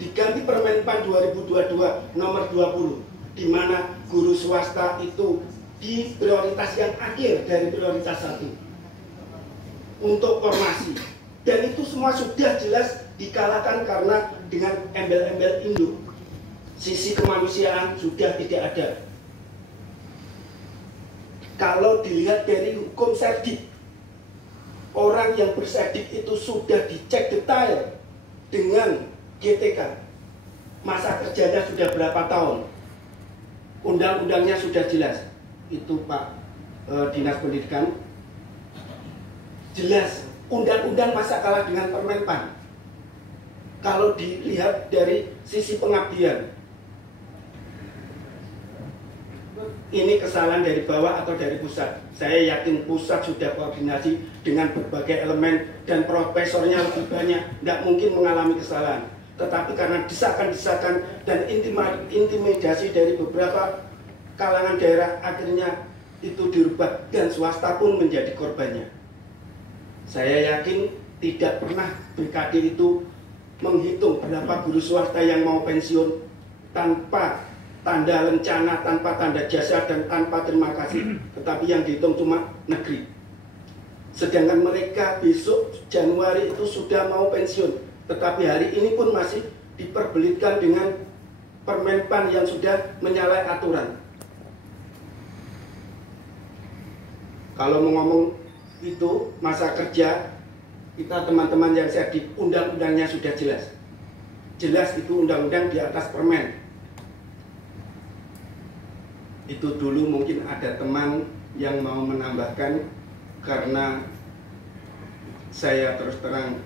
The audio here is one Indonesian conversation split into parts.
diganti Permenpan 2022 nomor 20, di mana guru swasta itu di prioritas yang akhir dari prioritas 1 untuk formasi. Dan itu semua sudah jelas dikalahkan karena dengan embel-embel induk. Sisi kemanusiaan sudah tidak ada. Kalau dilihat dari hukum serdik, orang yang berserdik itu sudah dicek detail dengan GTK. Masa kerjanya sudah berapa tahun? Undang-undangnya sudah jelas. Itu Pak Dinas Pendidikan. Jelas, undang-undang masa kalah dengan Permenpan. Kalau dilihat dari sisi pengabdian, ini kesalahan dari bawah atau dari pusat. Saya yakin pusat sudah koordinasi dengan berbagai elemen dan profesornya lebih banyak, tidak mungkin mengalami kesalahan. Tetapi karena desakan-desakan dan intimidasi dari beberapa kalangan daerah, akhirnya itu dirubah dan swasta pun menjadi korbannya. Saya yakin tidak pernah BKD itu menghitung berapa guru swasta yang mau pensiun tanpa tanda lencana, tanpa tanda jasa, dan tanpa terima kasih. Tetapi yang dihitung cuma negeri. Sedangkan mereka besok Januari itu sudah mau pensiun, tetapi hari ini pun masih diperbelitkan dengan Permenpan yang sudah menyalahi aturan. Kalau mau ngomong itu masa kerja, kita teman-teman yang serdik, undang-undangnya sudah jelas. Jelas itu undang-undang di atas permen. Itu dulu mungkin ada teman yang mau menambahkan, karena saya terus terang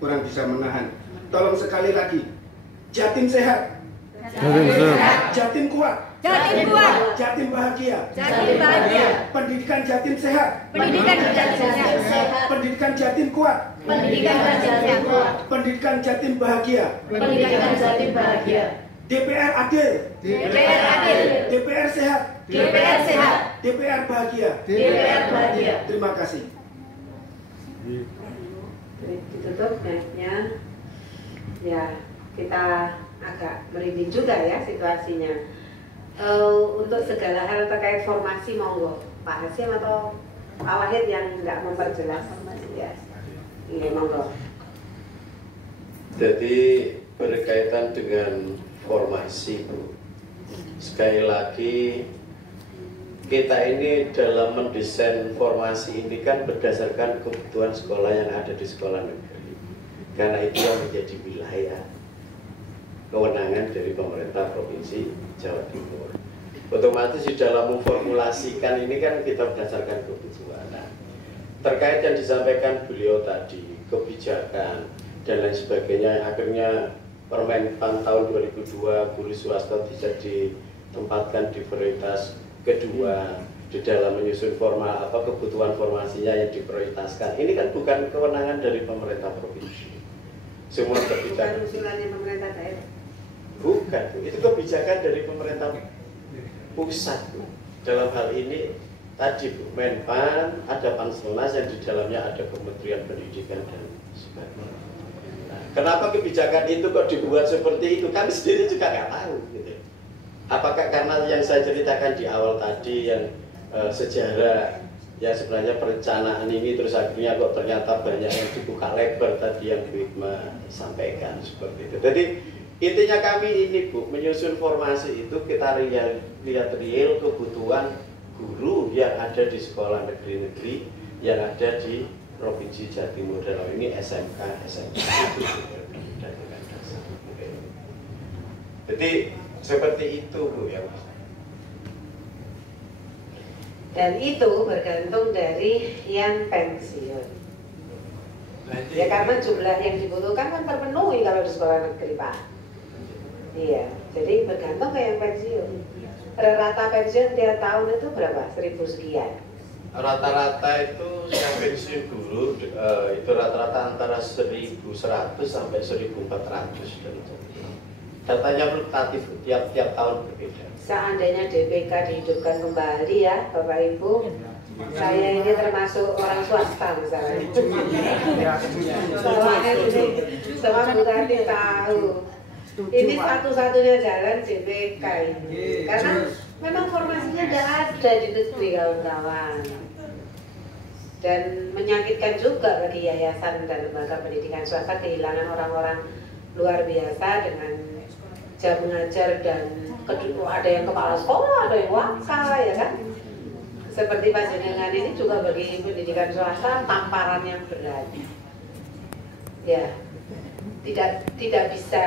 kurang bisa menahan. Tolong sekali lagi, Jatim sehat, Jatim kuat, Jatim bahagia, pendidikan Jatim sehat, pendidikan Jatim kuat, pendidikan Jatim bahagia, DPR adil, DPR sehat, DPR bahagia. Terima kasih. Ditutup mic-nya. Ya, kita agak merinding juga ya situasinya. Untuk segala hal terkait formasi, monggo Pak Hasim atau Pak Wahid yang nggak memperjelas. Ya, ini monggo. Jadi berkaitan dengan formasi, Bu. Sekali lagi, kita ini dalam mendesain formasi ini kan berdasarkan kebutuhan sekolah yang ada di sekolah negeri. Karena itu yang menjadi wilayah kewenangan dari pemerintah Provinsi Jawa Timur. Otomatis di dalam memformulasikan ini kan kita berdasarkan kebutuhan. Nah, terkait yang disampaikan beliau tadi, kebijakan dan lain sebagainya, akhirnya Permenpan tahun 2002 guru swasta bisa ditempatkan di prioritas kedua di dalam menyusun formal atau kebutuhan formasinya yang diprioritaskan. Ini kan bukan kewenangan dari pemerintah provinsi. Semua kebijakan. Bukan usulannya pemerintah daerah. Bukan, itu kebijakan dari pemerintah pusat. Dalam hal ini tadi Bu, Menpan, ada Panselnas yang di dalamnya ada Kementerian Pendidikan dan sebagainya. Kenapa kebijakan itu kok dibuat seperti itu? Kami sendiri juga nggak tahu. Gitu. Apakah karena yang saya ceritakan di awal tadi yang sejarah, ya sebenarnya perencanaan ini terus akhirnya kok ternyata banyak yang dibuka lebar tadi yang Bu Hikmah sampaikan seperti itu. Jadi intinya kami ini Bu, menyusun formasi itu kita lihat real kebutuhan guru yang ada di sekolah negeri-negeri yang ada di Provinsi Jawa Timur, dalam ini SMK itu jadi seperti itu Bu ya. Dan itu bergantung dari yang pensiun. Ya karena jumlah yang dibutuhkan kan terpenuhi kalau di sekolah negeri Pak. Iya, jadi bergantung ke yang pensiun. Rata pensiun tiap tahun itu berapa? 1000 sekian. Rata-rata itu yang pensiun guru itu rata-rata antara 1.100 sampai 1.400. Datanya fluktuatif tiap tahun berbeda. Seandainya DPK dihidupkan kembali ya Bapak Ibu, Saya ini termasuk orang swasta misalnya. Soalnya ini sama Bu Tati tahu. Ini satu-satunya jalan JPK ini. Karena memang formasinya tidak ada di negeri kawan-kawan. Dan menyakitkan juga bagi yayasan dan lembaga pendidikan swasta kehilangan orang-orang luar biasa dengan jam mengajar dan ada yang kepala sekolah, ada yang wakil, ya kan? Seperti panjenengan ini juga bagi pendidikan swasta tamparan yang berat. Ya, tidak bisa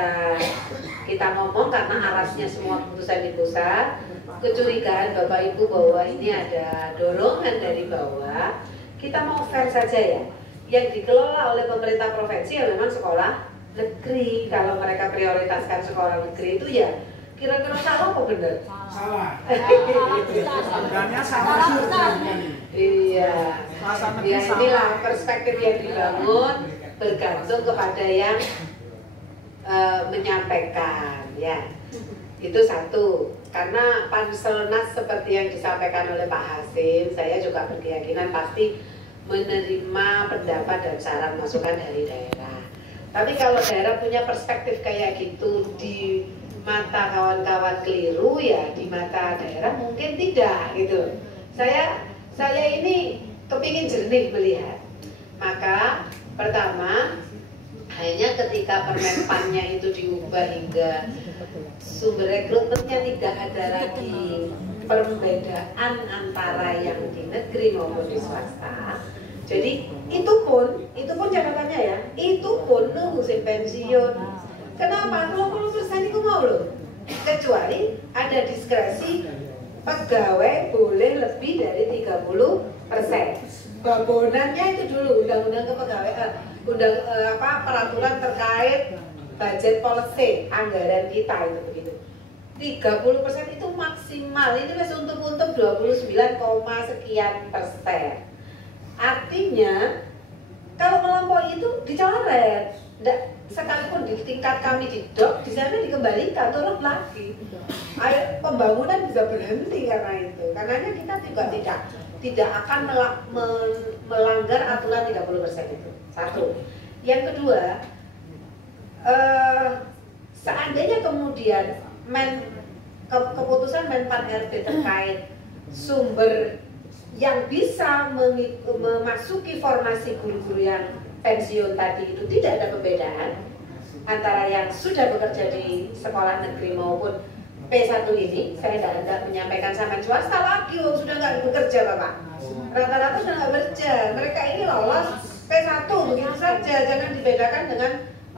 kita ngomong karena arasnya semua keputusan di pusat. Kecurigaan Bapak Ibu bahwa ini ada dorongan dari bawah. Kita mau fair saja ya. Yang dikelola oleh pemerintah provinsi ya memang sekolah negeri. Kalau mereka prioritaskan sekolah negeri itu ya kira-kira salah apa benar? Salah. Sebenarnya salah. Iya. Ya inilah perspektif yang dibangun bergantung kepada yang menyampaikan ya. Itu satu. Karena Panselnas seperti yang disampaikan oleh Pak Hasim, saya juga berkeyakinan pasti menerima pendapat dan saran masukan dari daerah. Tapi kalau daerah punya perspektif kayak gitu di mata kawan-kawan keliru ya di mata daerah mungkin tidak gitu. Saya ini kepingin jernih melihat. Maka pertama hanya ketika permenpannya itu diubah hingga sumber rekrutmennya tidak ada lagi perbedaan antara yang di negeri maupun di swasta. Jadi itu pun catatannya ya, itu pun nunggu si pensiun. Kenapa? 20% itu mau loh. Kecuali ada diskresi pegawai boleh lebih dari 30%. Babonannya itu dulu undang-undang kepegawaian, peraturan terkait budget policy anggaran kita itu begitu. 30% itu maksimal. Ini masih untung 29, sekian persen. Artinya kalau melampaui itu dicoret. Sekalipun di tingkat kami di DOK, di sana dikembalikan, turun lagi. Pembangunan bisa berhenti karena itu. Karena kita juga tidak akan melanggar aturan 30% itu. Satu. Yang kedua, seandainya kemudian keputusan Menpan RB terkait sumber yang bisa memasuki formasi guru-guru yang pensiun tadi itu tidak ada perbedaan antara yang sudah bekerja di sekolah negeri maupun P1 ini. Saya tidak menyampaikan sama swasta lagi, sudah nggak bekerja Bapak. Rata-rata sudah nggak bekerja. Mereka ini lolos P1 begitu saja, jangan dibedakan dengan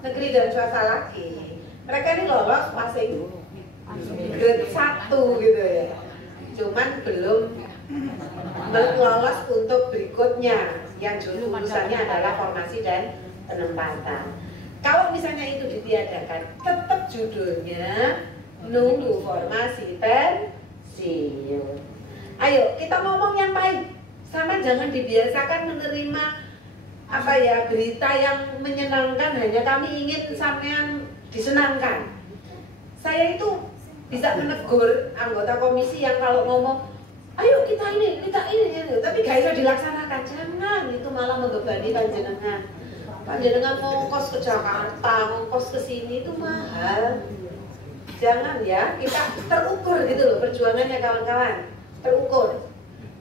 negeri dan swasta lagi. Mereka ini lolos passing grade 1 gitu ya. Cuman belum lolos untuk berikutnya yang jurusannya adalah formasi dan penempatan. Kalau misalnya itu ditiadakan, tetap judulnya nunggu formasi pensiun. Ayo kita ngomong yang baik, sama jangan dibiasakan menerima berita yang menyenangkan hanya kami ingin sampean disenangkan. Saya itu bisa menegur anggota komisi yang kalau ngomong ayo kita ini, tapi gak bisa dilaksanakan. Jangan, itu malah membebani panjenengan. Panjenengan ngongkos ke Jakarta, ngongkos ke sini itu mahal. Jangan ya, kita terukur gitu loh perjuangannya kawan-kawan. Terukur.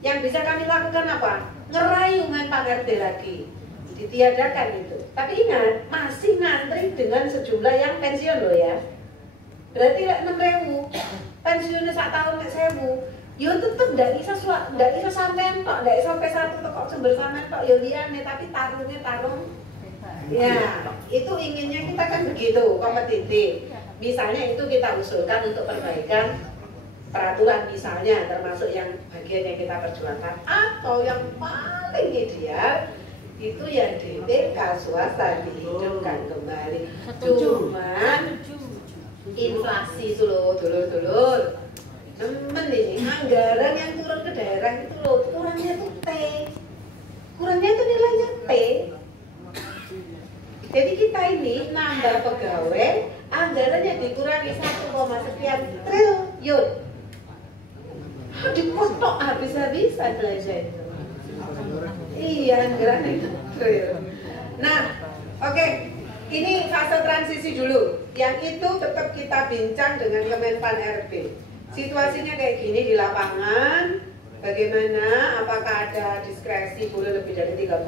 Yang bisa kami lakukan apa? Ngerayu Menpan RB lagi. Ditiadakan itu. Tapi ingat, masih ngantri dengan sejumlah yang pensiun loh ya. Berarti 6.000. Pensiunnya 1 tahun 1.000. Yo tetep ndak iso sampean tok, ndak iso P1 kok sumber sampean tok yo liyane, tapi tarung. Ya, itu inginnya kita kan begitu, kompetitif. Misalnya itu kita usulkan untuk perbaikan peraturan misalnya, termasuk yang bagian yang kita perjuangkan, atau yang paling ideal itu yang DPK swasta dihidupkan kembali. Cuman inflasi itu loh, dulur-dulur. Temen ini anggaran yang turun ke daerah itu loh, kurangnya tuh T, kurangnya tuh nilainya T. Jadi kita ini nambah pegawai, anggarannya dikurangi 1, sekian triliun. Dipotok habis-habisan belanja itu. Iya, anggaran itu real. Nah, oke. Ini fase transisi dulu. Yang itu tetap kita bincang dengan Kemenpan RB. Situasinya kayak gini di lapangan, bagaimana, apakah ada diskresi boleh lebih dari 30%,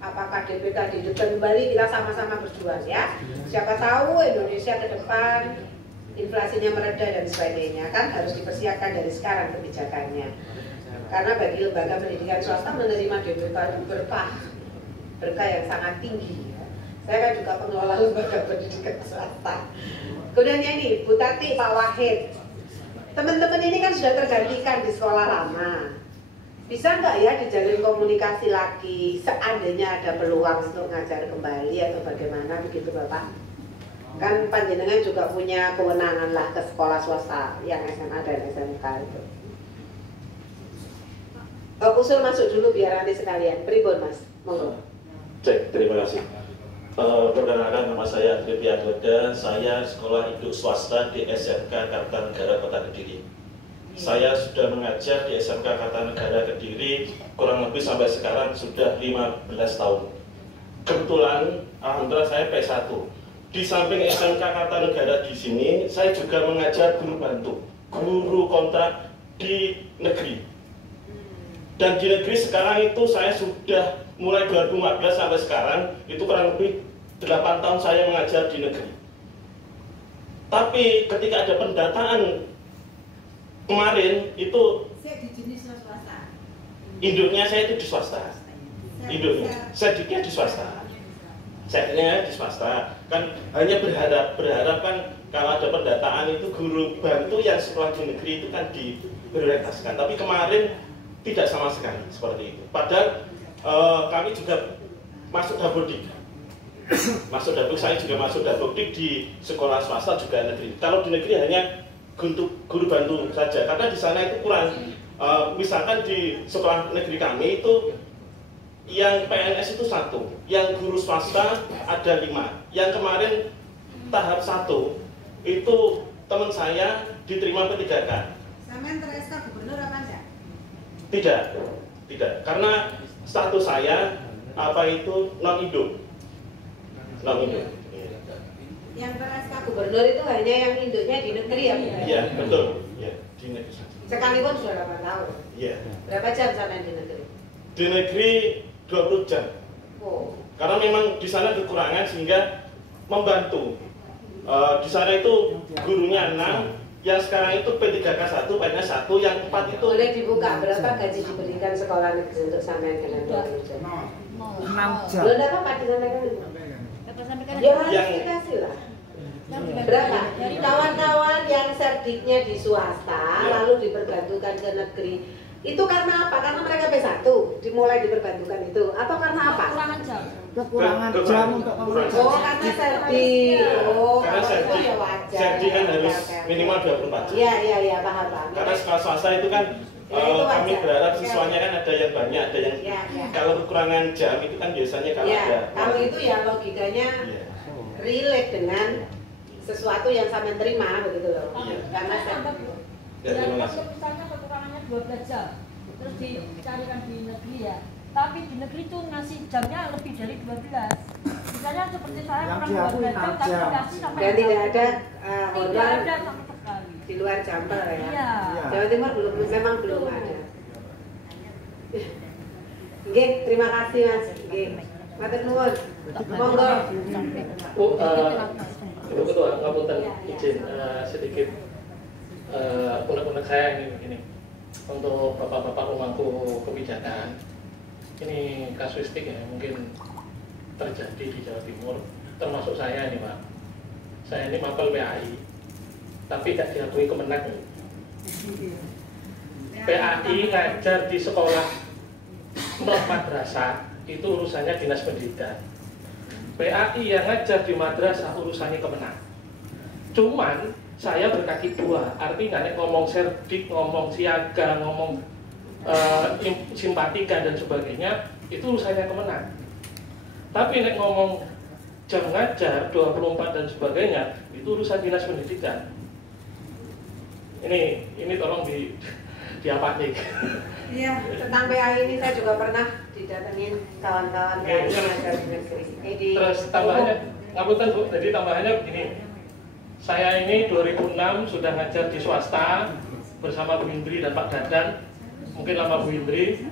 apakah DPK dihidupkan kembali, kita sama-sama berjuang ya. Siapa tahu Indonesia ke depan inflasinya mereda dan sebagainya, kan harus dipersiapkan dari sekarang kebijakannya. Karena bagi lembaga pendidikan swasta menerima DPK itu berkah yang sangat tinggi. Saya kan juga pengelola lembaga pendidikan swasta. Kemudian ini Bu Tati, Pak Wahid, teman-teman ini kan sudah tergantikan di sekolah lama. Bisa nggak ya dijalin komunikasi lagi seandainya ada peluang untuk ngajar kembali atau bagaimana begitu Bapak? Kan panjenengan juga punya kewenangan lah ke sekolah swasta yang SMA dan SMK itu. Usul masuk dulu biar nanti sekalian. Pribon Mas, monggo. Cek, terima kasih. Perkenalkan, nama saya Andri Piagoda, saya sekolah induk swasta di SMK Kartanegara Kota Kediri. Saya sudah mengajar di SMK Kartanegara Kediri kurang lebih sampai sekarang sudah 15 tahun. Kebetulan, alhamdulillah saya P1. Di samping SMK Kartanegara di sini, saya juga mengajar guru bantu, guru kontrak di negeri. Dan di negeri sekarang itu saya sudah mulai 2014 sampai sekarang itu kurang lebih 8 tahun saya mengajar di negeri. Tapi ketika ada pendataan kemarin itu induknya saya itu di swasta. Induknya sedikitnya di swasta. Sedikitnya di swasta. Kan hanya berharap kan kalau ada pendataan itu guru bantu yang sekolah di negeri itu kan diprioritaskan. Tapi kemarin tidak sama sekali seperti itu. Padahal kami juga masuk dapodik. Saya juga masuk dapodik di sekolah swasta juga negeri. Kalau di negeri hanya guru bantu saja, karena di sana itu kurang. Misalkan di sekolah negeri kami itu yang PNS itu 1, yang guru swasta ada 5. Yang kemarin tahap 1 itu teman saya diterima P3K. Sampean ter-SK gubernur apa enggak? Tidak, karena status saya itu non-induk. Yang ter-SK gubernur itu hanya yang induknya di negeri ya? Iya, betul. Ya, di negeri. Sekalipun sudah 8 tahun. Iya. Berapa jam sampai di negeri? Di negeri 20 jam. Oh. Karena memang di sana kekurangan sehingga membantu. Di sana itu gurunya 6. Yang sekarang itu P3K 1, PNS 1, yang 4 itu... Boleh dibuka berapa gaji diberikan sekolah negeri untuk sampean dengan 20 jam? 6 jam. Belum apa Pak disampaikan? Ya harus dikasih lah. Berapa? Kawan-kawan yang serdiknya di swasta lalu diperbantukan ke negeri, itu karena apa? Karena mereka P1 dimulai diperbantukan itu, atau karena apa? Kekurangan jam untuk komunikasi. Oh, karena serdi. Oh, karena kalau itu serdi, ya wajar. serdi kan harus Oke. minimal 24 jam. Iya, paham. Karena sekolah swasta itu kan itu kami wajar. berharap siswanya kan ada yang banyak, ada yang Ya. kalau kekurangan jam itu kan biasanya kalau ada. Ya, kalau itu ya logikanya Iya. relate dengan sesuatu yang sama terima begitu loh. Iya. Karena Ya, terima kasih. Misalnya kekurangannya 12 jam, terus dicarikan di negeri ya. Tapi di negeri itu ngasih jamnya lebih dari 12. Misalnya seperti saya Yang kurang diakui 12 jam, tapi 6 jam. dikasih sampai dan tidak ada tidak honor ada sama sekali. di luar Jampel ya. Iya. Jawa Timur memang belum ada. Nggih, terima kasih Mas. Nggih. Matur nuwun. Monggo. Bu, Ibu Ketua, ngapunten izin sedikit unek-unek saya ini untuk bapak-bapak pemangku kebijakan. Ini kasuistik ya, mungkin terjadi di Jawa Timur, termasuk saya nih Pak. Saya ini mapel PAI, tapi tidak diakui Kemenak. PAI ngajar di sekolah madrasah itu urusannya dinas pendidikan. PAI yang ngajar di madrasah urusannya Kemenak. Cuman saya berkaki dua, artinya nek ngomong serdik, ngomong siaga, ngomong simpatika dan sebagainya itu urusannya Kemenak. Tapi nek ngomong jam ngajar 24 dan sebagainya itu urusan dinas pendidikan. Ini tolong diapatik. Iya, tentang PA ini saya juga pernah didatengin kawan-kawan yang ngajar di negeri. Terus tambahannya, ngapunten Bu, jadi tambahannya begini. Saya ini 2006 sudah ngajar di swasta bersama Bu Indri dan Pak Dadan. Mungkin lama Bu Indri.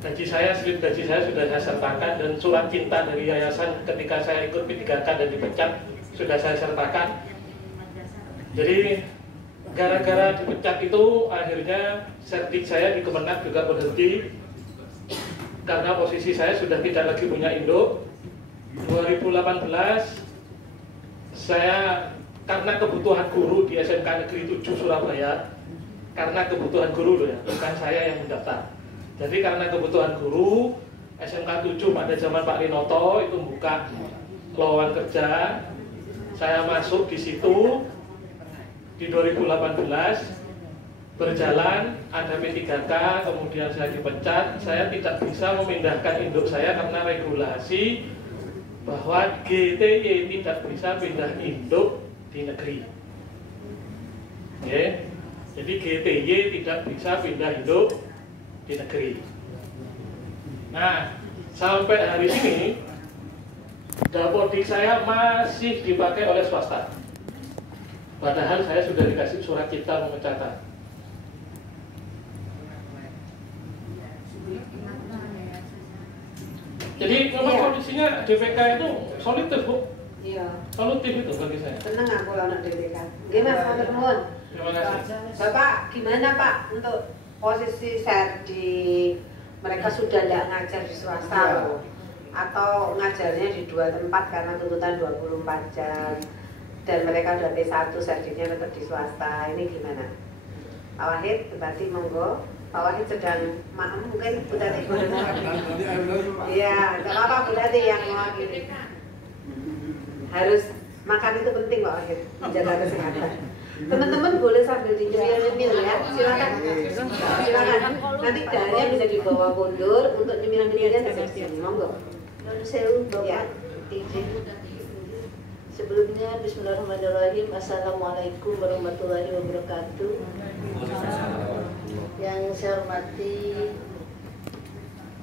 Gaji saya, slip gaji saya sudah saya sertakan, dan surat cinta dari yayasan ketika saya ikut P3K dan dipecat sudah saya sertakan. Jadi gara-gara dipecat itu akhirnya sertik saya di Kemenak juga berhenti karena posisi saya sudah tidak lagi punya induk. 2018 saya karena kebutuhan guru di SMK Negeri 7 Surabaya, karena kebutuhan guru loh ya, bukan saya yang mendaftar. Jadi karena kebutuhan guru, SMK 7 pada zaman Pak Rinoto itu buka lowongan kerja. Saya masuk di situ di 2018, berjalan, ada P3K, kemudian saya dipecat. Saya tidak bisa memindahkan induk saya karena regulasi bahwa GTY tidak bisa pindah induk di negeri. Oke. Jadi GTY tidak bisa pindah induk di negeri. Nah, sampai hari ini Dapodik saya masih dipakai oleh swasta. Padahal saya sudah dikasih surat cinta pemecatan. Jadi memang kondisinya DPK itu solutif Bu. Iya. Solutif itu bagi saya. Seneng aku kalau anak DPK. Gimana Mas Temun? Terima kasih. Bapak gimana Pak untuk posisi Serdi? Mereka sudah tidak ngajar di swasta loh, atau ngajarnya di 2 tempat karena tuntutan 24 jam, dan mereka sudah P1, Serdinya tetap di swasta. Ini gimana? Pak Wahid, berarti monggo. Pak Wahid sedang mungkin Bu Tati. Iya, nggak apa-apa Bu Tati yang mewakili. Harus makan itu penting Pak Wahid, menjaga kesehatan. Teman-teman boleh sambil nyemil-nyemil ya, silakan. Silakan. Nanti dananya bisa dibawa mundur untuk nyemil-nyemilnya sampai sini. Monggo. Nun sewu Bapak izin. Sebelumnya Bismillahirrahmanirrahim. Assalamualaikum warahmatullahi wabarakatuh. Yang saya hormati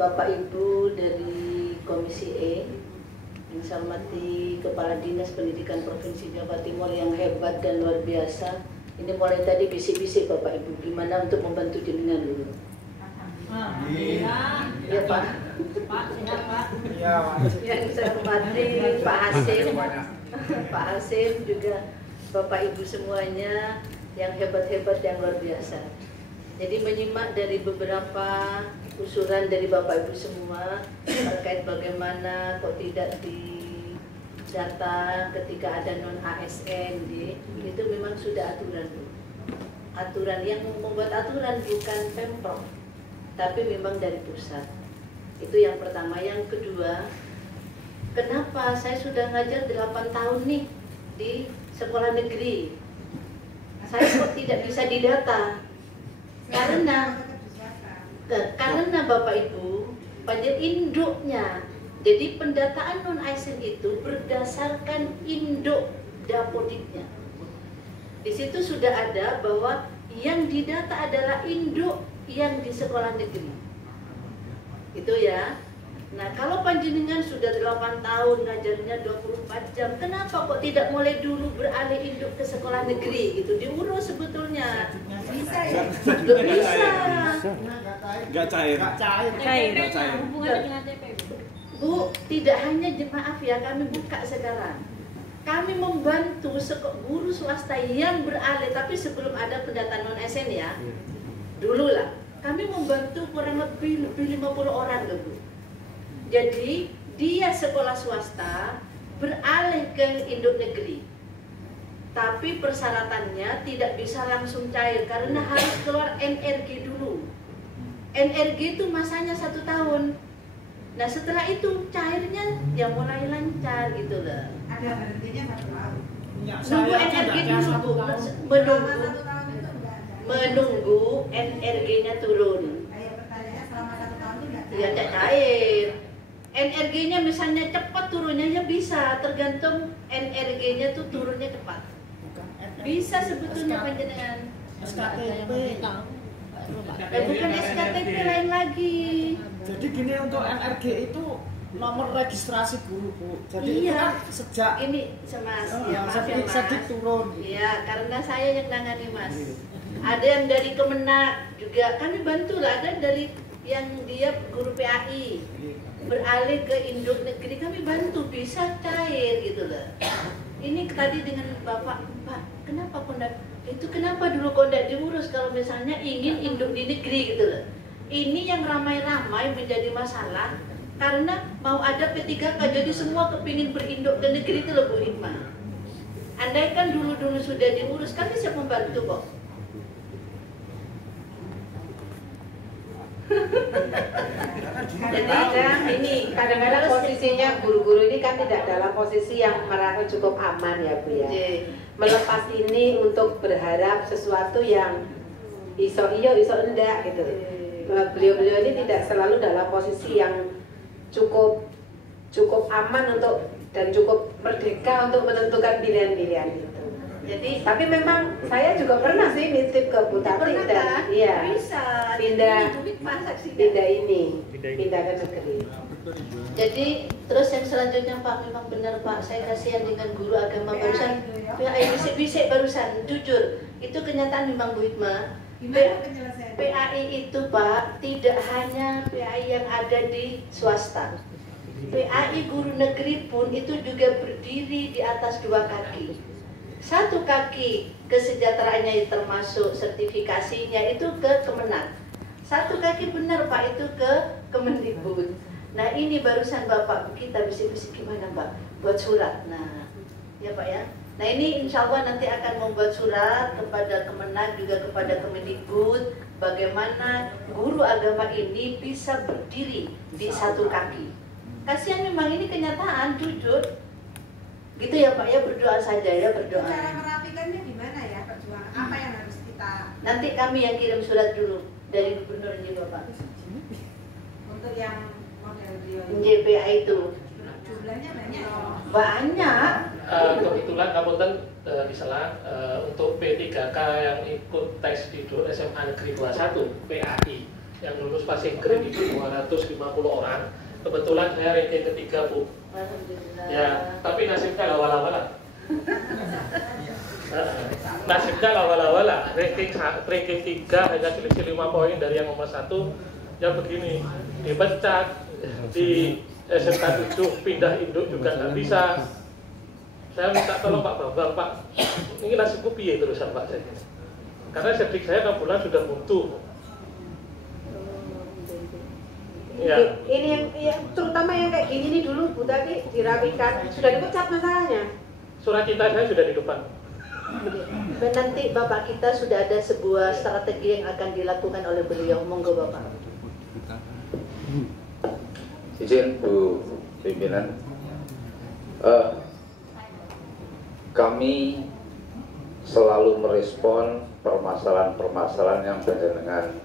Bapak Ibu dari Komisi E, yang saya hormati Kepala Dinas Pendidikan Provinsi Jawa Timur yang hebat dan luar biasa. Ini mulai tadi bisik-bisik Bapak Ibu, gimana untuk membantu jenengan dulu. Ya Pak. Yang saya hormati Pak Hasim, Pak Hasim juga Bapak Ibu semuanya yang hebat-hebat yang luar biasa. Jadi menyimak dari beberapa usulan dari Bapak Ibu semua terkait bagaimana kok tidak didata ketika ada non ASN, itu memang sudah aturan. Aturan yang membuat aturan bukan Pemprov, tapi memang dari pusat. Itu yang pertama. Yang kedua, kenapa saya sudah ngajar 8 tahun nih di sekolah negeri, saya kok tidak bisa didata? Karena Bapak Ibu panjang induknya. Jadi pendataan non ASN itu berdasarkan induk Dapodiknya. Di situ sudah ada bahwa yang didata adalah induk yang di sekolah negeri. Itu ya. Nah, kalau panjenengan sudah 8 tahun ngajarnya 24 jam, kenapa kok tidak mulai dulu beralih induk ke sekolah negeri? Itu diurus sebetulnya. Bisa ya? Bisa. Nggak cair. Hubungannya dengan TPP. Bu, tidak hanya maaf ya, kami buka sekarang. Kami membantu guru swasta yang beralih, tapi sebelum ada pendataan non ASN ya, dulu lah. Kami membantu kurang lebih 50 orang loh Bu. Jadi dia sekolah swasta beralih ke induk negeri, tapi persyaratannya tidak bisa langsung cair karena harus keluar NRG dulu. NRG itu masanya 1 tahun. Nah setelah itu cairnya ya mulai lancar gitu loh. Ada berhentinya 1 tahun. Nunggu NRG dulu Bu, menunggu NRG-nya turun. Pertanyaannya selama 1 tahun itu Ya tidak cair. NRG-nya misalnya cepat turunnya ya bisa, tergantung NRG-nya tuh turunnya cepat. Bisa sebetulnya panjenengan. SKTP. Bukan SKTP lain lagi. Jadi gini, untuk NRG itu nomor registrasi guru, Bu. Jadi itu kan sejak ini Mas, ya, maaf ya Mas. sedikit turun. Iya, karena saya yang nangani Mas. Ada yang dari Kemenak juga, kami bantu lah. Ada dari yang dia guru PAI beralih ke induk negeri, kami bantu bisa cair gitu loh. Ini tadi dengan Bapak, Pak, kenapa kondak itu, kenapa dulu kondak diurus kalau misalnya ingin induk di negeri gitu loh. Ini yang ramai-ramai menjadi masalah karena mau ada P3K, jadi semua kepingin berinduk ke negeri itu loh Bu Hikmah. Andaikan dulu-dulu sudah diurus, kan bisa membantu kok. Jadi kan ini kadang-kadang posisinya guru-guru ini kan tidak dalam posisi yang merasa cukup aman ya Bu ya. Melepas ini untuk berharap sesuatu yang iso iyo iso enggak gitu. Beliau-beliau ini tidak selalu dalam posisi yang cukup aman untuk dan cukup merdeka untuk menentukan pilihan-pilihan itu. Jadi, tapi memang saya juga pernah sih nitip ke Bu Tati dan iya bisa pindah ke negeri. Jadi terus yang selanjutnya Pak, memang benar Pak, saya kasihan dengan guru agama barusan. PAI bisik-bisik barusan, jujur itu kenyataan memang Bu Hikmah. PAI itu Pak tidak hanya PAI yang ada di swasta. PAI guru negeri pun itu juga berdiri di atas dua kaki. Satu kaki kesejahteraannya termasuk sertifikasinya itu ke Kemenak. Satu kaki benar Pak itu ke Kemendikbud. Nah ini barusan Bapak kita bisik-bisik gimana Pak buat surat. Nah ya Pak ya. Nah ini insya Allah nanti akan membuat surat kepada Kemenak juga kepada Kemendikbud bagaimana guru agama ini bisa berdiri di satu kaki. Kasihan memang ini kenyataan, jujur. Gitu ya Pak ya, berdoa saja ya, berdoa. Cara merapikannya gimana ya perjuangan? Apa yang harus kita? Nanti kami yang kirim surat dulu dari gubernur ini Bapak. Untuk yang model beliau JPA itu. Jumlahnya banyak. Banyak. Kebetulan Kabupaten misalnya untuk P3K yang ikut tes di SMA Negeri 21 PAI yang lulus passing grade itu 250 orang. Kebetulan saya ranking ketiga Bu. Ya, tapi nasibnya lawala-wala. Nasibnya lawala-wala. Ranking 3 hanya selisih 5 poin dari yang nomor 1. Ya begini, dipecat di SMK 7 pindah induk juga nggak bisa. Saya minta tolong Pak Bambang, Pak, ini nasibku piye terusan Pak saya. Karena sedik saya 6 bulan sudah buntu. Ya. Ini yang terutama yang kayak gini nih dulu Bu tadi dirapikan, sudah dipecat masalahnya. Surat cinta saya sudah di depan. Dan nanti Bapak kita sudah ada sebuah strategi yang akan dilakukan oleh beliau. Monggo Bapak. Izin Bu Pimpinan, kami selalu merespon permasalahan-permasalahan yang dengan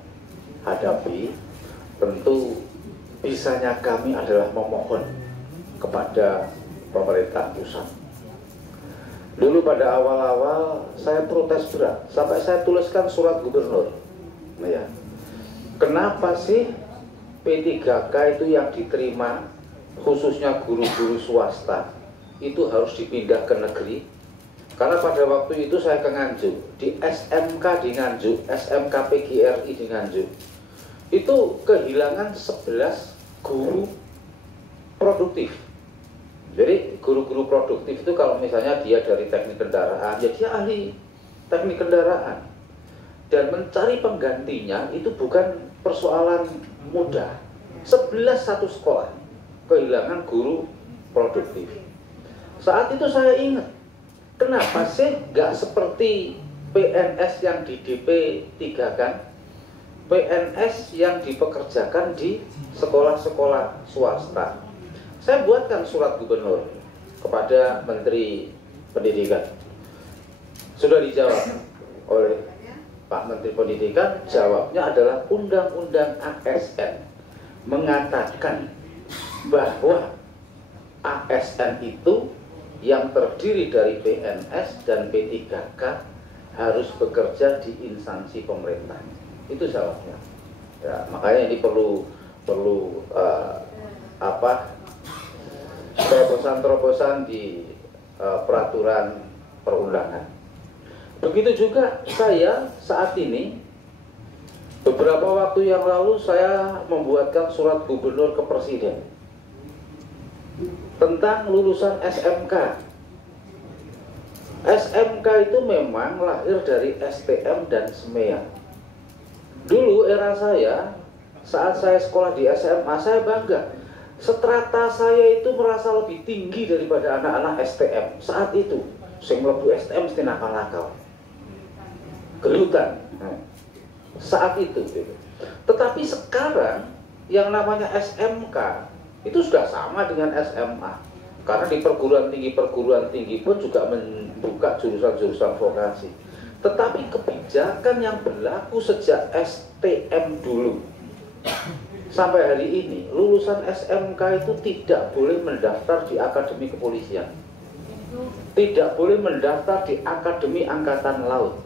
hadapi. Tentu bisanya kami adalah memohon kepada pemerintah pusat. Dulu pada awal-awal saya protes berat, sampai saya tuliskan surat gubernur. Ya. Kenapa sih P3K itu yang diterima, khususnya guru-guru swasta, itu harus dipindah ke negeri? Karena pada waktu itu saya ke Nganjuk, di SMK di Nganjuk, SMK PGRI di Nganjuk, itu kehilangan 11 guru produktif. Jadi guru-guru produktif itu kalau misalnya dia dari teknik kendaraan, ya dia ahli teknik kendaraan. Dan mencari penggantinya itu bukan persoalan mudah. 11 satu sekolah kehilangan guru produktif. Saat itu saya ingat, kenapa sih nggak seperti PNS yang di DP 3 kan? PNS yang dipekerjakan di sekolah-sekolah swasta. Saya buatkan surat gubernur kepada Menteri Pendidikan. Sudah dijawab oleh Pak Menteri Pendidikan, jawabnya adalah Undang-Undang ASN mengatakan bahwa ASN itu yang terdiri dari PNS dan P3K harus bekerja di instansi pemerintah. Itu salahnya. Ya, makanya ini perlu terobosan-terobosan di peraturan perundangan. Begitu juga saya saat ini, beberapa waktu yang lalu saya membuatkan surat gubernur ke presiden tentang lulusan SMK. SMK itu memang lahir dari STM dan SMEA. Dulu era saya, saat saya sekolah di SMA, saya bangga. Strata saya itu merasa lebih tinggi daripada anak-anak STM saat itu. Saya mlebu STM mesti nakal-nakal, gelutan. Saat itu. Tetapi sekarang yang namanya SMK itu sudah sama dengan SMA. Karena di perguruan tinggi pun juga membuka jurusan-jurusan vokasi. Tetapi kebijakan yang berlaku sejak STM dulu sampai hari ini, lulusan SMK itu tidak boleh mendaftar di Akademi Kepolisian, tidak boleh mendaftar di Akademi Angkatan Laut,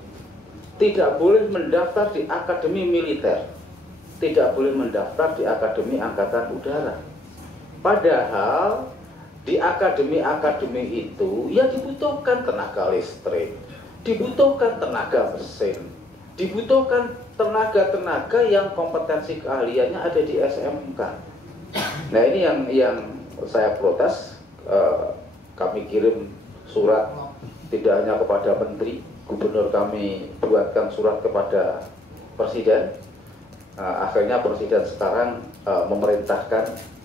tidak boleh mendaftar di Akademi Militer, tidak boleh mendaftar di Akademi Angkatan Udara. Padahal di akademi-akademi itu ya dibutuhkan tenaga listrik, dibutuhkan tenaga mesin, dibutuhkan tenaga-tenaga yang kompetensi keahliannya ada di SMK. Nah, ini yang saya protes. Kami kirim surat tidak hanya kepada menteri, gubernur kami buatkan surat kepada presiden. Akhirnya presiden sekarang memerintahkan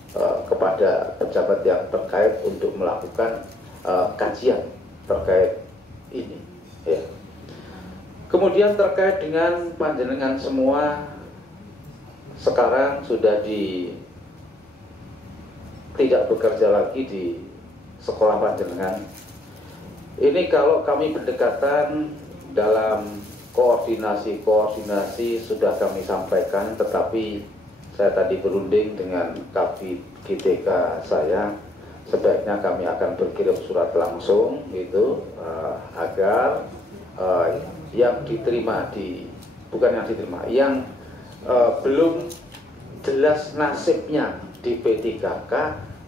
kepada pejabat yang terkait untuk melakukan kajian terkait ini. Ya. Kemudian terkait dengan panjenengan semua sekarang sudah tidak bekerja lagi di sekolah panjenengan. Ini kalau kami berdekatan dalam koordinasi sudah kami sampaikan, tetapi saya tadi berunding dengan Kabid GTK saya, sebaiknya kami akan berkirim surat langsung itu agar yang diterima yang belum jelas nasibnya di P3K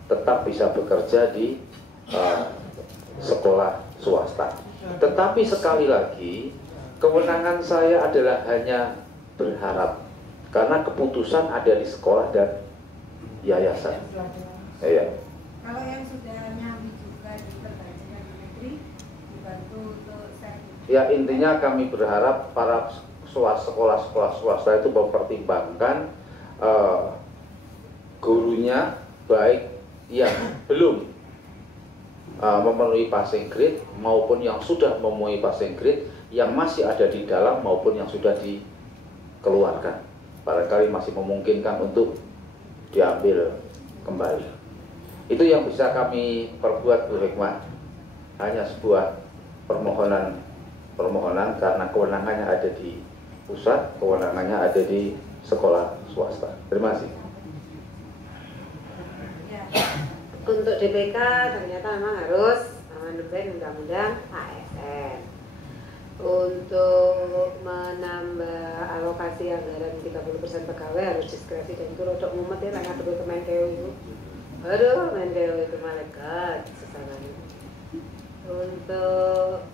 tetap bisa bekerja di sekolah swasta. Tetapi sekali lagi, kewenangan saya adalah hanya berharap, karena keputusan ada di sekolah dan yayasan. Ya. Kalau yang sudah nyambi juga di perbajikan negeri dibantu untuk ya, intinya kami berharap para sekolah-sekolah swasta itu mempertimbangkan gurunya, baik yang belum memenuhi passing grade maupun yang sudah memenuhi passing grade, yang masih ada di dalam maupun yang sudah dikeluarkan. Barangkali masih memungkinkan untuk diambil kembali. Itu yang bisa kami perbuat, Bu Hikmah. Hanya sebuah permohonan karena kewenangannya ada di pusat, kewenangannya ada di sekolah swasta. Terima kasih. Ya. Untuk DPK ternyata memang harus amandemen undang-undang ASN. Untuk menambah alokasi anggaran 30% pegawai harus diskresi, dan itu rodok mumet ya, karena dulu ke Menkeu itu. Aduh, Menkeu itu malaikat sesananya. Untuk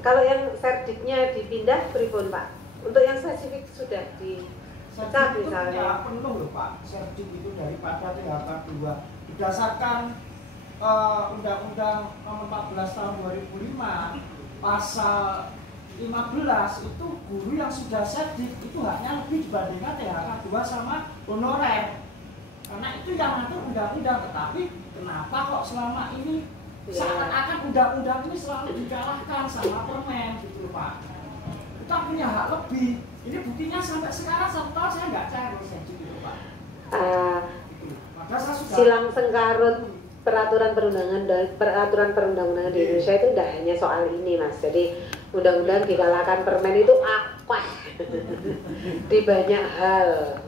kalau yang serdiknya dipindah pripun Pak? Untuk yang spesifik sudah dicap misalnya. Penuh loh Pak, serdik itu daripada THK 2 berdasarkan Undang-Undang Nomor 14 Tahun 2005 Pasal 15 itu guru yang sudah serdik itu haknya lebih dibandingkan THK 2 sama honorer. Karena itu yang ngatur undang-undang. Tetapi kenapa kok selama ini seakan-akan undang-undang ini selalu dikalahkan sama permen gitu Pak. Kita punya hak lebih. Ini buktinya sampai sekarang 1 tahun saya nggak cari serdik itu Pak. Silang sengkarut peraturan perundang-undangan di Indonesia itu tidak hanya soal ini Mas. Jadi undang-undang dikalahkan permen itu apa di banyak hal.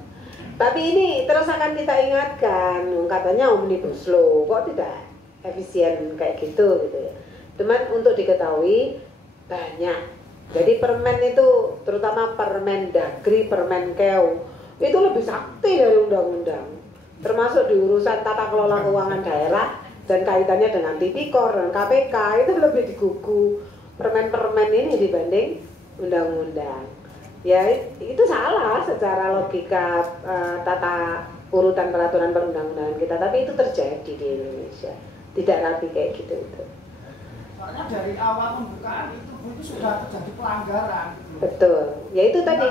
Tapi ini terus akan kita ingatkan, katanya omnibus law kok tidak efisien kayak gitu ya. Teman, untuk diketahui banyak Jadi permen itu, terutama permen Dagri, permen Keu, itu lebih sakti dari undang-undang. Termasuk di urusan tata kelola keuangan daerah dan kaitannya dengan Tipikor dan KPK, itu lebih digugu permen-permen ini dibanding undang-undang. Ya itu salah secara logika tata urutan peraturan perundang-undangan kita, tapi itu terjadi di Indonesia. Tidak rapi kayak gitu itu. Soalnya dari awal pembukaan itu sudah terjadi pelanggaran. Betul. Ya itu tadi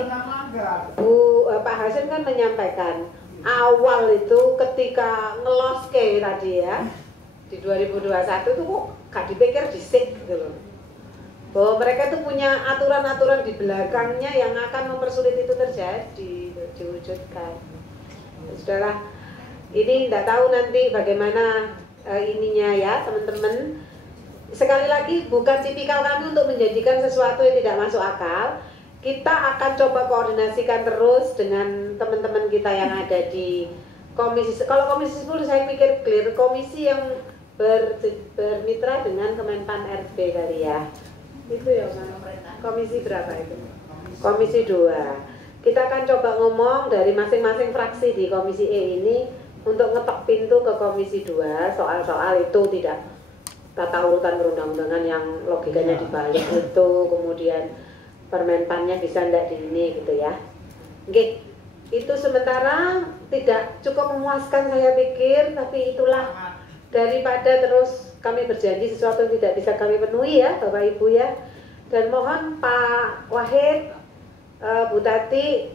Pak Hasim kan menyampaikan awal itu ketika ngeloske tadi ya di 2021 itu kok gak dipikir disik gitu loh. Bahwa mereka itu punya aturan-aturan di belakangnya yang akan mempersulit itu terjadi, diwujudkan. Sudahlah, ini tidak tahu nanti bagaimana ininya ya teman-teman. Sekali lagi bukan tipikal kami untuk menjanjikan sesuatu yang tidak masuk akal. Kita akan coba koordinasikan terus dengan teman-teman kita yang ada di komisi. Kalau komisi 10 saya pikir clear, komisi yang bermitra dengan Kemenpan RB kali ya. Itu ya komisi berapa itu? Komisi 2. Kita akan coba ngomong dari masing-masing fraksi di komisi E ini untuk ngetok pintu ke komisi 2 soal-soal itu tidak tata urutan perundang-undangan yang logikanya dibalik itu, kemudian permenpannya bisa ndak di ini gitu ya. Oke, itu sementara tidak cukup memuaskan saya pikir, tapi itulah daripada terus kami berjanji sesuatu yang tidak bisa kami penuhi ya Bapak Ibu ya. Dan mohon Pak Wahid, Bu Tati,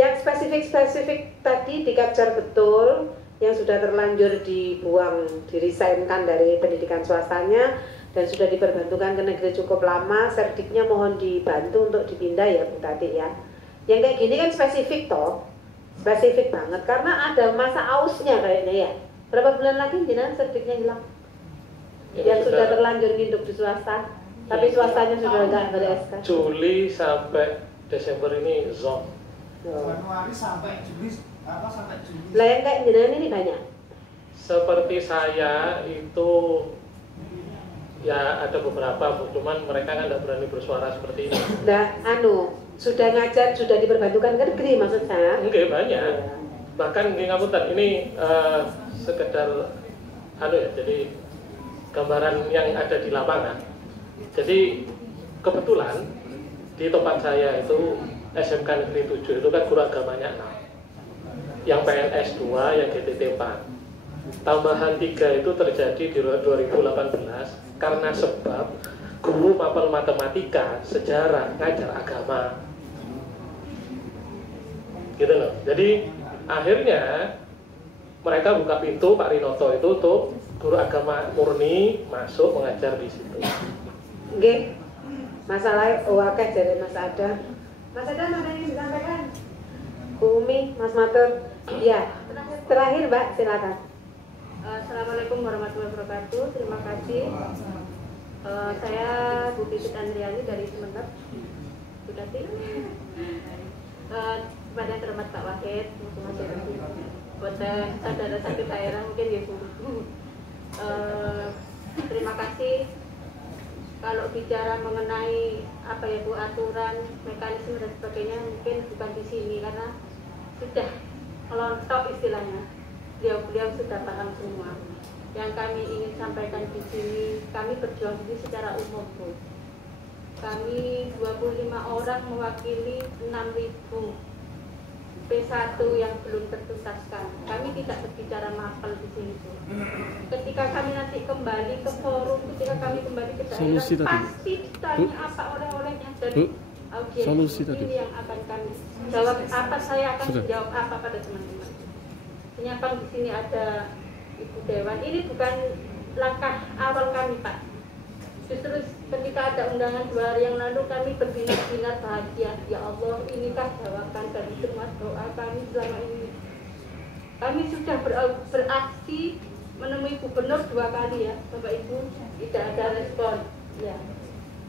yang spesifik tadi di-capture betul, yang sudah terlanjur dibuang, diresainkan dari pendidikan swastanya dan sudah diperbantukan ke negeri cukup lama, serdiknya mohon dibantu untuk dipindah ya Bu Tati ya. Yang kayak gini kan spesifik toh, spesifik banget karena ada masa ausnya kayaknya ya. Berapa bulan lagi jenengan serdiknya hilang? Yang sudah terlanjur hidup di swasta, tapi swastanya sudah nggak ber-SK. Juli sampai Desember ini zone. Januari sampai Juli sampai Juli. Lah yang kayak jenengan ini banyak. Seperti saya itu ya ada beberapa, cuman mereka kan tidak berani bersuara seperti ini. Nah, sudah ngajar, sudah diperbantukan ke negeri maksud saya? Enggak banyak. Bahkan di Ngapunten ini sekedar ya, jadi gambaran yang ada di lapangan. Jadi kebetulan di tempat saya itu SMK Negeri 7 itu kan guru agamanya 6, yang PNS 2, yang GTT 4. Tambahan 3 itu terjadi di 2018 karena sebab guru mapel matematika, sejarah, ngajar agama. Gitu loh. Jadi akhirnya mereka buka pintu Pak Rinoto itu untuk guru agama murni masuk mengajar di situ. Nggih. Masalah wakeh dari Mas Adam. Mas Adam ada yang disampaikan? Bu Umi, Mas Matur. Iya. Terakhir Mbak, silakan. Assalamualaikum warahmatullahi wabarakatuh. Terima kasih. Saya Bu Pipit Andriani dari Sumeneb. Sudah tidak? Kepada terhormat Pak Wahid, kepada saudara satu daerah mungkin ya Bu. Terima kasih. Kalau bicara mengenai apa ya Bu, aturan, mekanisme dan sebagainya mungkin bukan di sini karena sudah melontok istilahnya. Beliau sudah paham semua. Yang kami ingin sampaikan di sini, kami berjuang ini secara umum Bu. Kami 25 orang mewakili 6.000 P1 yang belum tertuntaskan. Kami tidak berbicara mapel di sini Bu. Ketika kami nanti kembali ke forum, ketika kami kembali ke daerah, pasti ditanya apa oleh-olehnya dari audiens ini yang akan kami jawab apa, saya akan menjawab apa pada teman-teman. Menyapa di sini ada Ibu Dewan. Ini bukan langkah awal kami Pak. Justru ketika ada undangan 2 hari yang lalu kami berbinar-binar bahagia. Ya Allah, inikah jawaban dari semua doa kami selama ini. Kami sudah beraksi menemui gubernur 2 kali ya Bapak Ibu, tidak ada respon ya.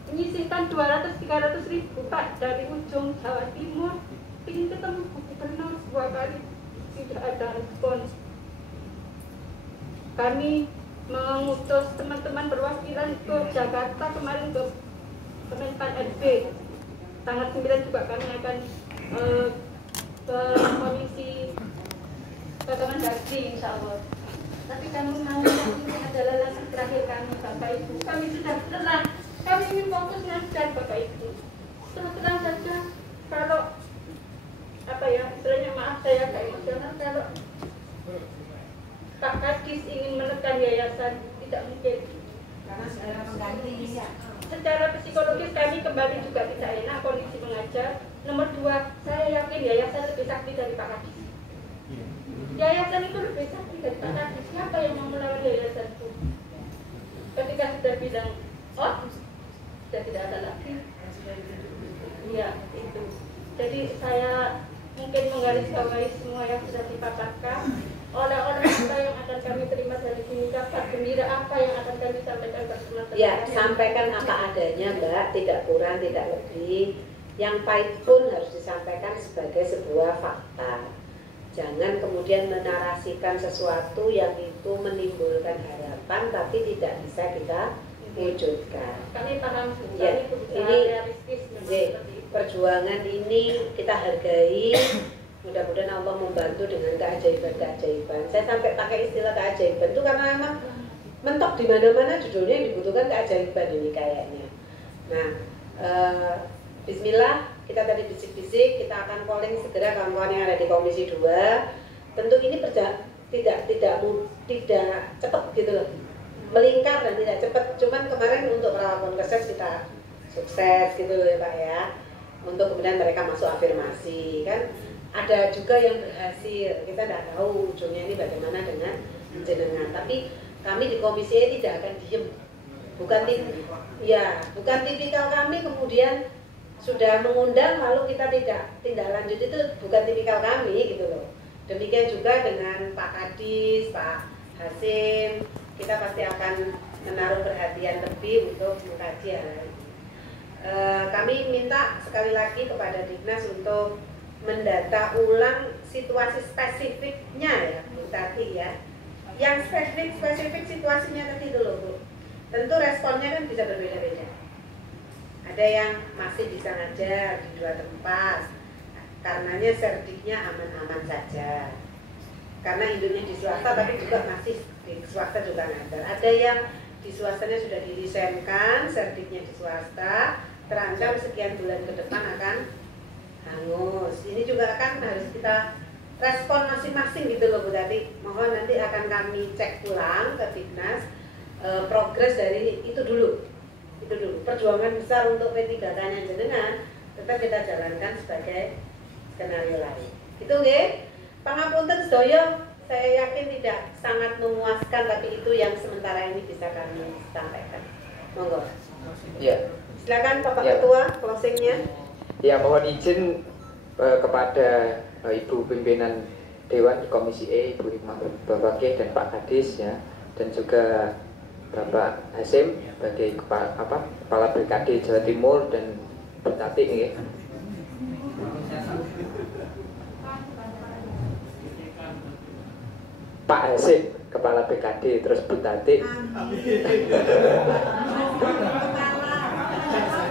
Menyisihkan 200-300 ribu Pak dari ujung Jawa Timur, ingin ketemu gubernur 2 kali, tidak ada respon. Kami mengutus teman-teman perwakilan ke Jakarta kemarin ke Kemenpan RB. Tanggal 9 juga kami akan ke komisi rekomendasi insya Allah. Tapi kami mau ini adalah langkah terakhir kami Bapak Ibu. Kami sudah lelah. Kami ingin fokus ngajar Bapak Ibu. Terus terang saja kalau apa ya istilahnya, maaf saya agak emosional, kalau Pak Kadis ingin menekan yayasan tidak mungkin karena segera mengganti ya. Secara psikologis kami kembali juga tidak enak kondisi mengajar. Nomor 2, saya yakin yayasan lebih sakti dari Pak Kadis. Yayasan itu lebih sakti dari Pak Kadis. Siapa yang mau melawan yayasan itu? Ketika sudah bilang, oh, sudah tidak ada lagi. Iya, itu. Jadi saya mungkin menggarisbawahi semua yang sudah dipaparkan. Oleh-oleh apa yang akan kami terima dari sini, kabar gembira apa yang akan kami sampaikan ke teman-teman. Ya, sampaikan apa adanya Mbak, tidak kurang, tidak lebih. Yang pahit pun harus disampaikan sebagai sebuah fakta. Jangan kemudian menarasikan sesuatu yang itu menimbulkan harapan tapi tidak bisa kita wujudkan. Kami paham, ya, ini perjuangan ini kita hargai. Mudah-mudahan Allah membantu dengan keajaiban-keajaiban. Saya sampai pakai istilah keajaiban itu karena memang mentok di mana-mana judulnya yang dibutuhkan keajaiban ini kayaknya. Nah, Bismillah, kita tadi bisik-bisik, kita akan calling segera kawan-kawan yang ada di Komisi 2. Tentu ini tidak cepat gitu loh, melingkar dan tidak cepat. Cuman kemarin untuk perawatan keses kita sukses gitu loh ya Pak ya. Untuk kemudian mereka masuk afirmasi kan. Ada juga yang berhasil, kita tidak tahu ujungnya ini bagaimana dengan jenengan. Tapi kami di Komisi E tidak akan diem. Bukan tipikal kami kemudian sudah mengundang lalu kita tidak tindak lanjut, itu bukan tipikal kami gitu loh. Demikian juga dengan Pak Kadis, Pak Hasim, kita pasti akan menaruh perhatian lebih untuk mengkaji hal ini. Kami minta sekali lagi kepada Dignas untuk mendata ulang situasi spesifiknya ya Bu Tati ya. Yang spesifik situasinya tadi dulu Bu. Tentu responnya kan bisa berbeda-beda. Ada yang masih bisa ngajar di 2 tempat, karenanya serdiknya aman-aman saja. Karena induknya di swasta tapi juga masih di swasta juga ngajar. Ada yang di swastanya sudah dilisenkan, serdiknya di swasta, terancam sekian bulan ke depan akan hangus. Ini juga akan harus kita respon masing-masing gitu loh Bu Tati. Mohon nanti akan kami cek ulang ke Dignas progres dari itu dulu. Itu dulu. Perjuangan besar untuk P3K-nya jenengan tetap kita jalankan sebagai skenario lain. Itu nggih. Pangapunten sedaya, saya yakin tidak sangat memuaskan tapi itu yang sementara ini bisa kami sampaikan. Monggo. Ya. Silakan Bapak Ketua closingnya. Ya, mohon izin kepada Ibu Pimpinan Dewan di Komisi E, Ibu Hikmah Babake dan Pak Kadis ya, dan juga Bapak Hasim sebagai Kepala BKD Jawa Timur dan Bu Tati ya. Pak Hasim Kepala BKD terus Bu Tati.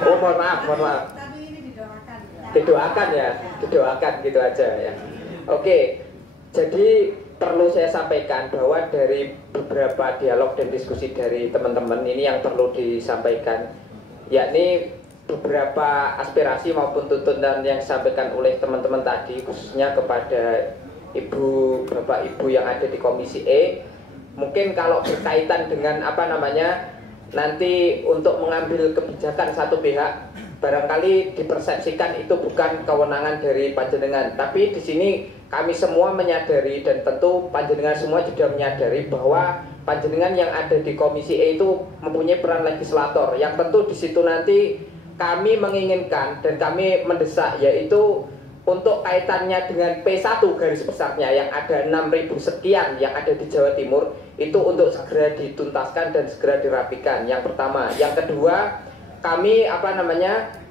Oh mohon maaf. Didoakan gitu aja ya. Oke, jadi perlu saya sampaikan bahwa dari beberapa dialog dan diskusi dari teman-teman ini yang perlu disampaikan, yakni beberapa aspirasi maupun tuntutan yang disampaikan oleh teman-teman tadi, khususnya kepada Bapak Ibu yang ada di Komisi E. Mungkin kalau berkaitan dengan nanti untuk mengambil kebijakan satu pihak, barangkali dipersepsikan itu bukan kewenangan dari panjenengan, tapi di sini kami semua menyadari dan tentu panjenengan semua juga menyadari bahwa panjenengan yang ada di Komisi E itu mempunyai peran legislator yang tentu di situ nanti kami menginginkan dan kami mendesak, yaitu untuk kaitannya dengan P1 garis besarnya yang ada 6.000 sekian yang ada di Jawa Timur itu untuk segera dituntaskan dan segera dirapikan. Yang pertama, yang kedua, kami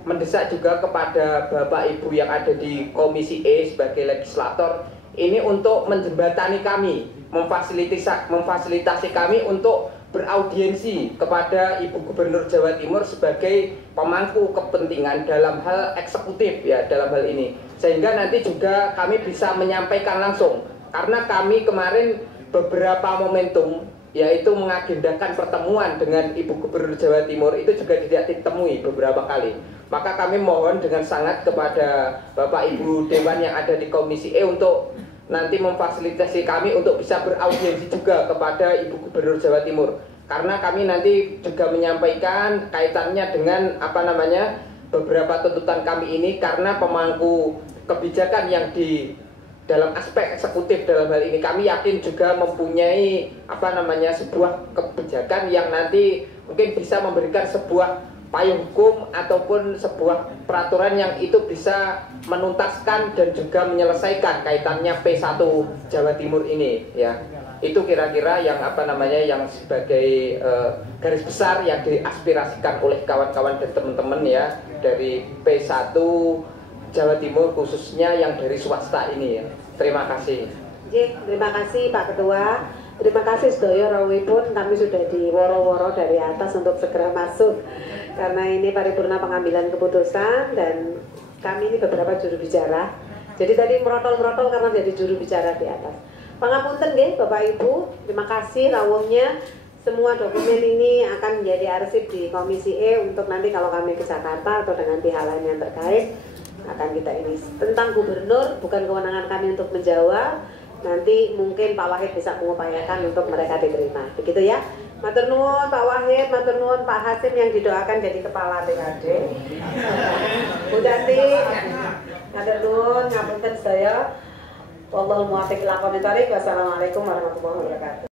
mendesak juga kepada Bapak Ibu yang ada di Komisi E sebagai legislator ini untuk menjembatani kami, memfasilitasi kami untuk beraudiensi kepada Ibu Gubernur Jawa Timur sebagai pemangku kepentingan dalam hal eksekutif ya dalam hal ini, sehingga nanti juga kami bisa menyampaikan langsung, karena kami kemarin beberapa momentum yaitu mengagendakan pertemuan dengan Ibu Gubernur Jawa Timur itu juga tidak ditemui beberapa kali. Maka kami mohon dengan sangat kepada Bapak Ibu Dewan yang ada di Komisi E untuk nanti memfasilitasi kami untuk bisa beraudiensi juga kepada Ibu Gubernur Jawa Timur, karena kami nanti juga menyampaikan kaitannya dengan beberapa tuntutan kami ini, karena pemangku kebijakan yang di dalam aspek eksekutif dalam hal ini kami yakin juga mempunyai sebuah kebijakan yang nanti mungkin bisa memberikan sebuah payung hukum ataupun sebuah peraturan yang itu bisa menuntaskan dan juga menyelesaikan kaitannya P1 Jawa Timur ini ya. Itu kira-kira yang yang sebagai garis besar yang diaspirasikan oleh kawan-kawan dan teman-teman ya dari P1 Jawa Timur, khususnya yang dari swasta ini ya. Terima kasih. Terima kasih Pak Ketua. Terima kasih sedaya rawuhipun, kami sudah diworo-woro dari atas untuk segera masuk karena ini paripurna pengambilan keputusan dan kami ini beberapa juru bicara. Jadi tadi merotol-merotol karena jadi juru bicara di atas. Pangapunten nggih Bapak Ibu, terima kasih rawuhnya. Semua dokumen ini akan menjadi arsip di Komisi E untuk nanti kalau kami ke Jakarta atau dengan pihak lain yang terkait akan kita ini. Tentang gubernur bukan kewenangan kami untuk menjawab. Nanti mungkin Pak Wahid bisa mengupayakan untuk mereka diterima. Begitu ya. Matur nuwun Pak Wahid, matur nuwun Pak Hasim yang didoakan jadi kepala TKD. Bu Dati, matur nuwun, ngapunten sedaya. Wallahul muwaffiq ila aqwamit thoriq. Wassalamualaikum warahmatullahi wabarakatuh.